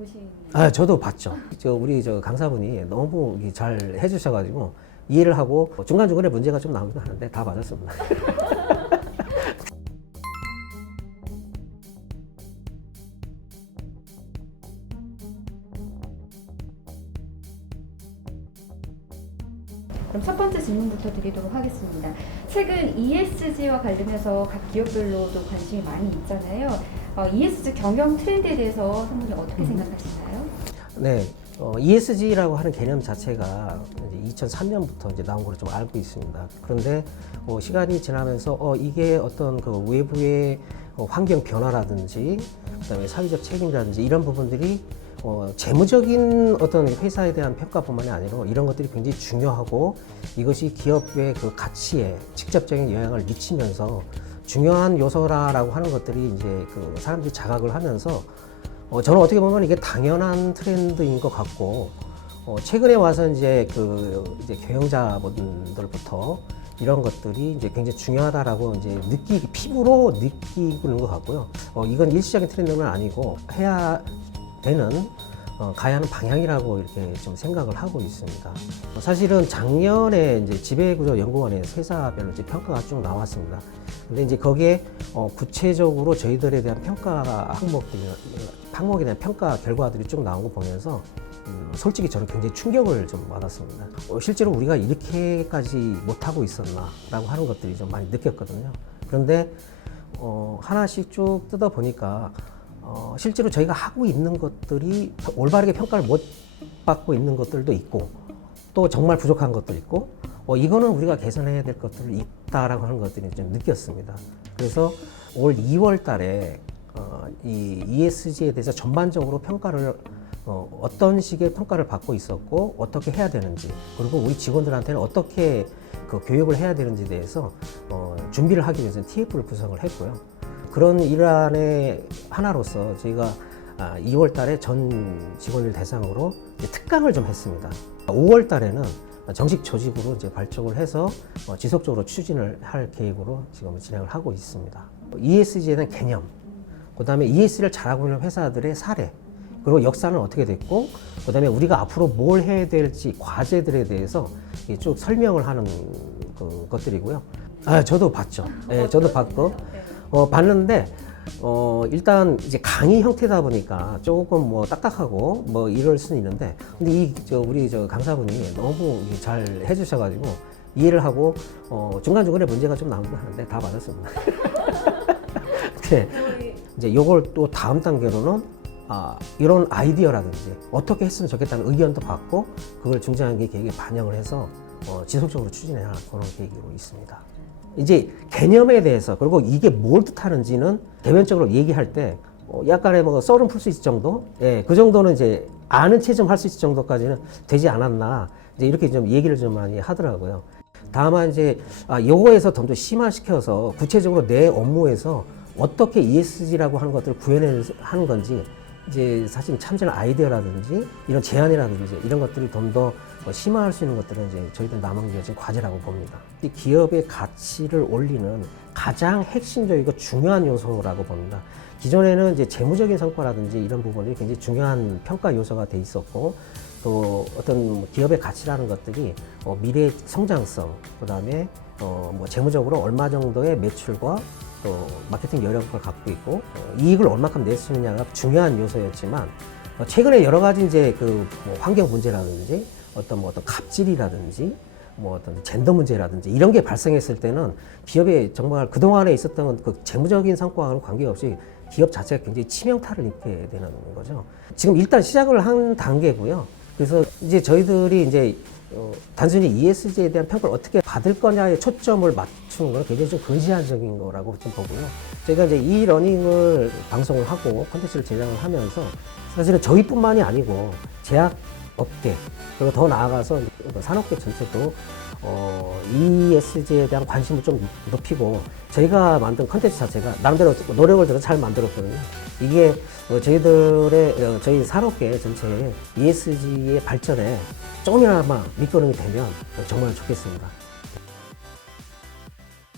보신? 저도 봤죠. 우리 강사분이 너무 잘 해주셔가지고 이해를 하고 중간중간에 문제가 좀 나오긴 하는데 다 맞았습니다. 그럼 첫 번째 질문부터 드리도록 하겠습니다. 최근 ESG와 관련해서 각 기업별로도 관심이 많이 있잖아요. ESG 경영 트렌드에 대해서 선생님 어떻게 생각하시나요? 네, ESG라고 하는 개념 자체가 이제 2003년부터 이제 나온 걸로 좀 알고 있습니다. 그런데 시간이 지나면서 이게 어떤 그 외부의 환경 변화라든지 그다음에 사회적 책임이라든지 이런 부분들이 재무적인 어떤 회사에 대한 평가뿐만이 아니라 이런 것들이 굉장히 중요하고 이것이 기업의 그 가치에 직접적인 영향을 미치면서 중요한 요소라고 하는 것들이 이제 그 사람들이 자각을 하면서 저는 어떻게 보면 이게 당연한 트렌드인 것 같고 최근에 와서 이제 이제 경영자분들부터 이런 것들이 이제 굉장히 중요하다라고 이제 피부로 느끼는 것 같고요. 이건 일시적인 트렌드는 아니고 해야 되는 가야 하는 방향이라고 이렇게 좀 생각을 하고 있습니다. 사실은 작년에 이제 지배구조연구원에서 회사별로 이제 평가가 쭉 나왔습니다. 근데 이제 거기에 구체적으로 저희들에 대한 평가 항목에 대한 평가 결과들이 쭉 나온 거 보면서 솔직히 저는 굉장히 충격을 좀 받았습니다. 실제로 우리가 이렇게까지 못하고 있었나라고 하는 것들이 좀 많이 느꼈거든요. 그런데 하나씩 쭉 뜯어 보니까 실제로 저희가 하고 있는 것들이 올바르게 평가를 못 받고 있는 것들도 있고 또 정말 부족한 것도 있고 이거는 우리가 개선해야 될 것들이 있다라고 하는 것들이 좀 느꼈습니다. 그래서 올 2월 달에 이 ESG에 대해서 전반적으로 평가를 어떤 식의 평가를 받고 있었고 어떻게 해야 되는지 그리고 우리 직원들한테는 어떻게 그 교육을 해야 되는지에 대해서 준비를 하기 위해서 TF를 구성을 했고요. 그런 일환의 하나로서 저희가 2월 달에 전 직원들 대상으로 특강을 좀 했습니다. 5월 달에는 정식 조직으로 이제 발족을 해서 지속적으로 추진을 할 계획으로 지금 진행을 하고 있습니다. ESG에 대한 개념, 그 다음에 ESG를 잘하고 있는 회사들의 사례, 그리고 역사는 어떻게 됐고, 그 다음에 우리가 앞으로 뭘 해야 될지 과제들에 대해서 쭉 설명을 하는 것들이고요. 저도 봤죠. 네, 저도 봤고, 봤는데, 일단 이제 강의 형태다 보니까 조금 뭐 딱딱하고 뭐 이럴 수는 있는데, 근데 우리 강사분이 너무 잘 해주셔가지고 이해를 하고, 중간중간에 문제가 좀 나오긴 하는데 다 맞았습니다. 네. 이제 요걸 또 다음 단계로는 이런 아이디어라든지 어떻게 했으면 좋겠다는 의견도 받고 그걸 중장기 계획에 반영을 해서 지속적으로 추진해야 그런 계획으로 있습니다. 이제 개념에 대해서 그리고 이게 뭘 뜻하는지는 개별적으로 얘기할 때 약간의 뭐 썰은 풀 수 있을 정도, 그 정도는 이제 아는 채 좀 할 수 있을 정도까지는 되지 않았나 이제 이렇게 좀 얘기를 좀 많이 하더라고요. 다만 이제 요거에서 좀 더 심화시켜서 구체적으로 내 업무에서 어떻게 ESG라고 하는 것들을 구현하는 건지 이제 사실 참전한 아이디어라든지 이런 제안이라든지 이런 것들이 좀 더 심화할 수 있는 것들은 이제 저희들 남은 게 지금 과제라고 봅니다. 이 기업의 가치를 올리는 가장 핵심적이고 중요한 요소라고 봅니다. 기존에는 이제 재무적인 성과라든지 이런 부분이 굉장히 중요한 평가 요소가 돼 있었고 또 어떤 기업의 가치라는 것들이 미래 성장성, 그 다음에 뭐 재무적으로 얼마 정도의 매출과 또 마케팅 여력을 갖고 있고 이익을 얼마큼 낼 수 있느냐가 중요한 요소였지만 최근에 여러 가지 이제 뭐 환경 문제라든지 어떤 갑질이라든지 뭐 어떤 젠더 문제라든지 이런 게 발생했을 때는 기업에 정말 그동안에 있었던 그 재무적인 성과와는 관계없이 기업 자체가 굉장히 치명타를 입게 되는 거죠. 지금 일단 시작을 한 단계고요. 그래서 이제 저희들이 이제 단순히 ESG에 대한 평가를 어떻게 받을 거냐에 초점을 맞추는 건 굉장히 좀 근시안적인 거라고 좀 보고요. 저희가 이제 이 러닝을 방송을 하고 콘텐츠를 제작을 하면서 사실은 저희뿐만이 아니고 제약업계 그리고 더 나아가서 산업계 전체도 ESG에 대한 관심을 좀 높이고 저희가 만든 콘텐츠 자체가 나름대로 노력을 들어 잘 만들었거든요. 이게 저희 산업계 전체의 ESG의 발전에 조금이나마 밑거름이 되면 정말 좋겠습니다.